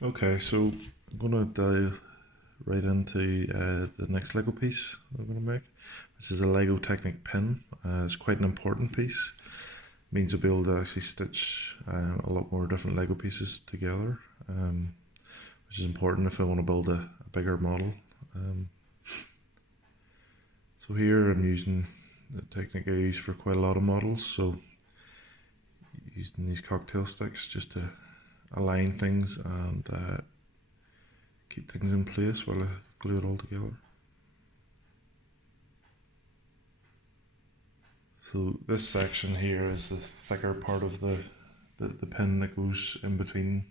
Okay, so I'm gonna dive right into the next Lego piece I'm gonna make, which is a Lego Technic pin. It's quite an important piece. It means you'll be able to actually stitch a lot more different Lego pieces together, which is important if I want to build a bigger model. So here I'm using the technique I use for quite a lot of models. So using these cocktail sticks just to align things and keep things in place while I glue it all together. So this section here is the thicker part of the pin that goes in between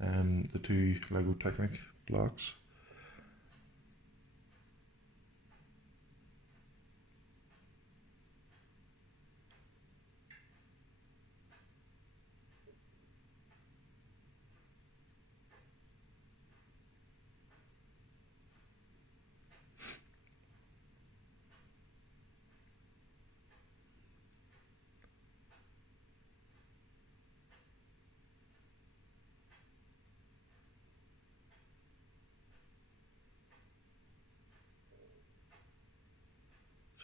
the two Lego Technic blocks.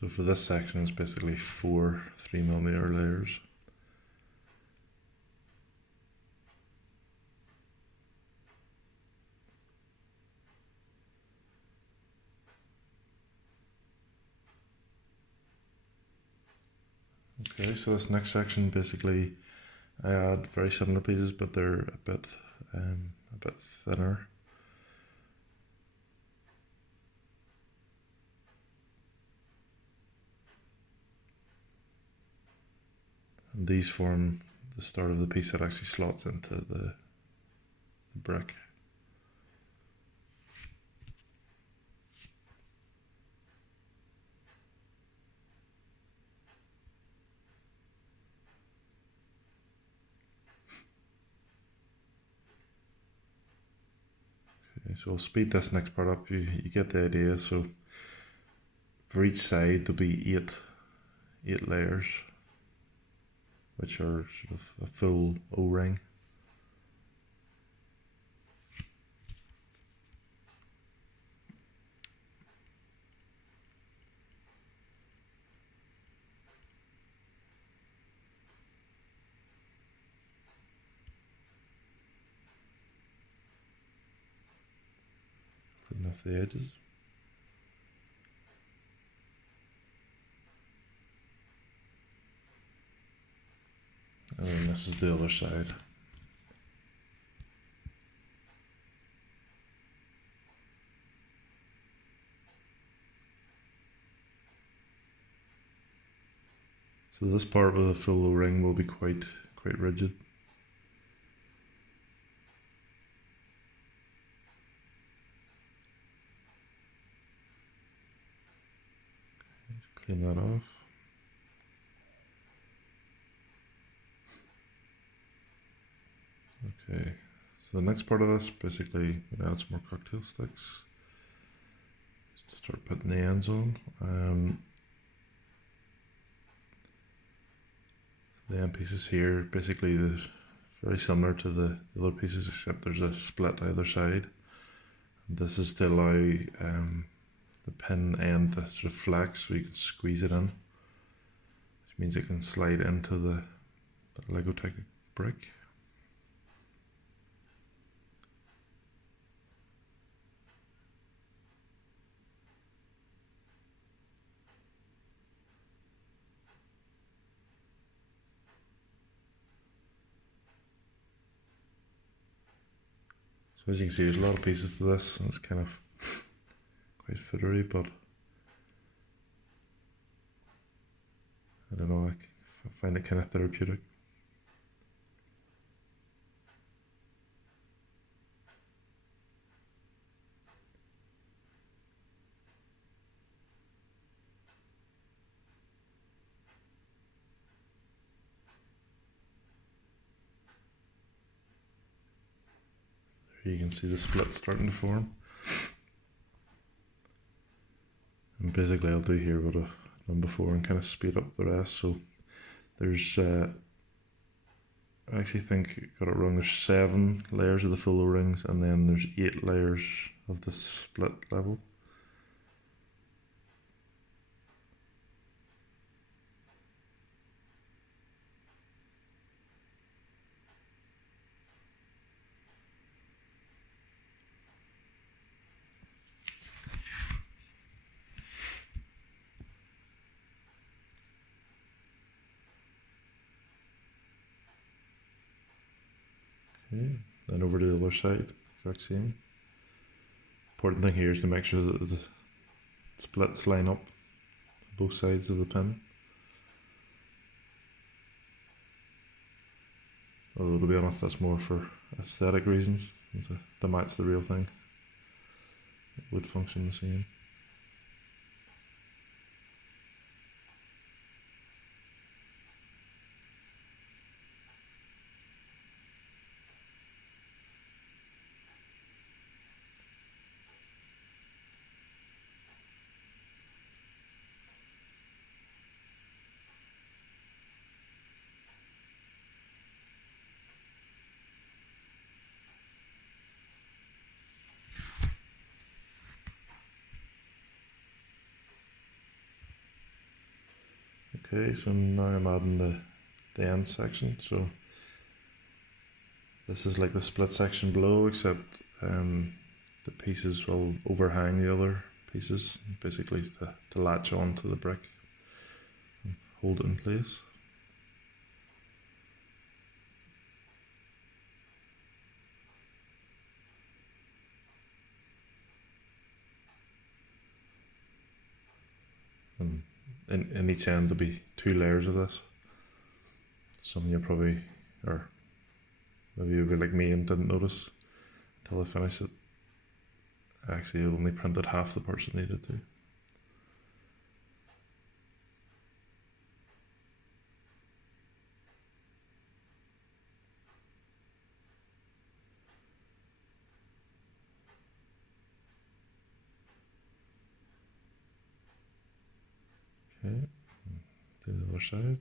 So for this section, it's basically 4 3mm layers. Okay, so this next section, basically I add very similar pieces, but they're a bit thinner. And these form the start of the piece that actually slots into the brick. Okay, so I'll speed this next part up. You get the idea. So for each side there'll be eight layers, which are sort of a full O-ring. Clean off the edges. And then this is the other side. So this part with a full O-ring will be quite rigid. Clean that off. Okay, so the next part of this, basically, I'm gonna add some more cocktail sticks just to start putting the ends on. So the end pieces here, basically, they're very similar to the other pieces, except there's a split either side. And this is to allow the pin end to sort of flex, so you can squeeze it in, which means it can slide into the Lego Technic brick. So as you can see, there's a lot of pieces to this, and it's kind of quite footery, but I don't know, I find it kind of therapeutic. Here you can see the split starting to form. And basically I'll do here what I've done before and kind of speed up the rest. So there's I actually think I got it wrong. There's 7 layers of the full O-rings, and then there's 8 layers of the split level. Okay, then over to the other side, exact same. Important thing here is to make sure that the splits line up both sides of the pin. Although to be honest, that's more for aesthetic reasons, to match the real thing. It would function the same. Okay, so now I'm adding the end section. So this is like the split section below, except the pieces will overhang the other pieces, basically to latch onto the brick and hold it in place. And in each end there'll be 2 layers of this. Some of you probably, or maybe you'll be like me and didn't notice until I finished it. Actually, I only printed half the parts it needed to. Okay, do the other side.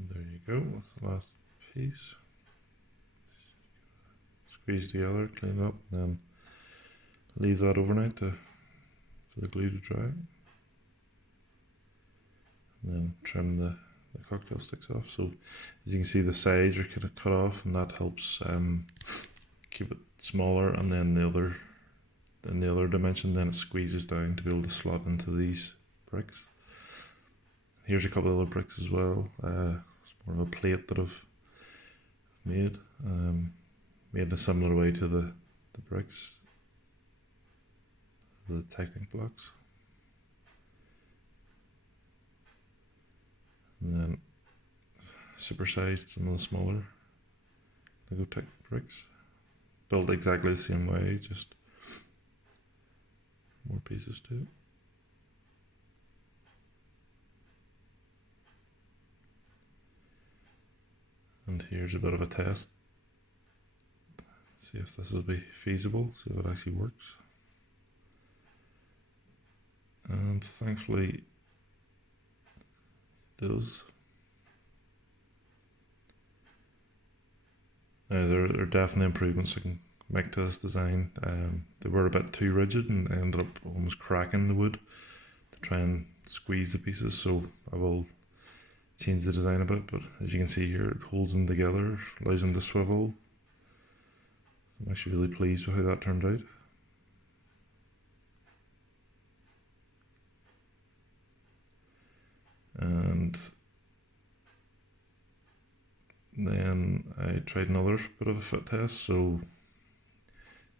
And there you go, that's the last piece. Squeeze together, clean it up, and then leave that overnight for the glue to dry. And then trim the cocktail sticks off. So as you can see, the sides are kind of cut off, and that helps keep it smaller. And then the other dimension, then it squeezes down to be able to slot into these bricks. Here's a couple of other bricks as well. It's more of a plate that I've made, made in a similar way to the bricks, the Technic blocks. And then supersized some of the smaller Lego Technic bricks, built exactly the same way, just more pieces too. And here's a bit of a test. See if this will be feasible, see if it actually works. And thankfully it does. Now there are definitely improvements I can make to this design. They were a bit too rigid and I ended up almost cracking the wood to try and squeeze the pieces, so I will change the design a bit, but as you can see here, it holds them together, allows them to swivel. I'm actually really pleased with how that turned out. tried another bit of a fit test, so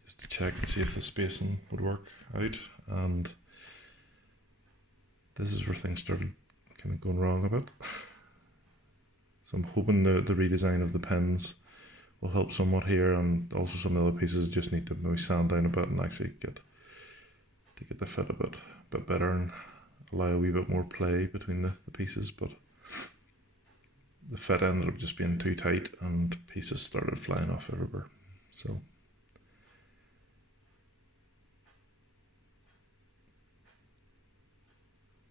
just to check and see if the spacing would work out, and this is where things started kind of going wrong a bit. So I'm hoping the redesign of the pins will help somewhat here, and also some of the other pieces just need to maybe sand down a bit and actually get the fit a bit better and allow a wee bit more play between the pieces. But the fit ended up just being too tight and pieces started flying off everywhere. So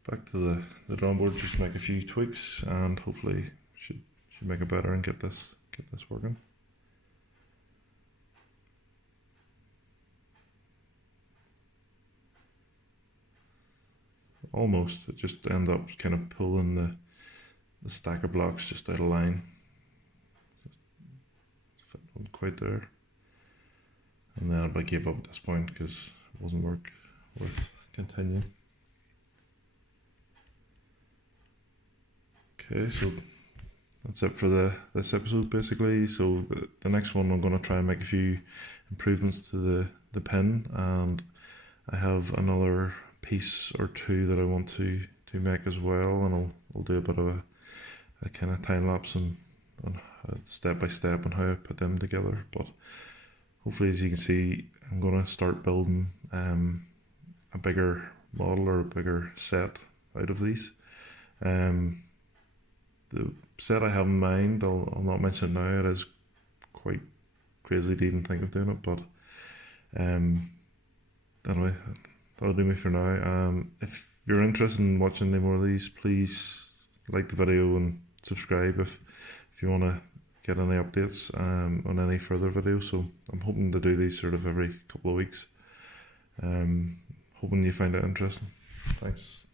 back to the drawing board, just make a few tweaks and hopefully should make it better and get this working. Almost, it just ended up kind of pulling the stack of blocks just out of line. Just wasn't quite there. And then I gave up at this point because it wasn't worth continuing. Okay, so that's it for this episode basically. So the next one I'm going to try and make a few improvements to the pen, and I have another piece or two that I want to make as well, and I'll do a bit of a kind of time lapse and step by step on how I put them together. But hopefully, as you can see, I'm going to start building a bigger model or a bigger set out of these. The set I have in mind, I'll not mention it now. It is quite crazy to even think of doing it, but anyway, that'll do me for now. If you're interested in watching any more of these, please like the video and subscribe if you want to get any updates on any further videos. So I'm hoping to do these sort of every couple of weeks. Hoping you find it interesting. Thanks.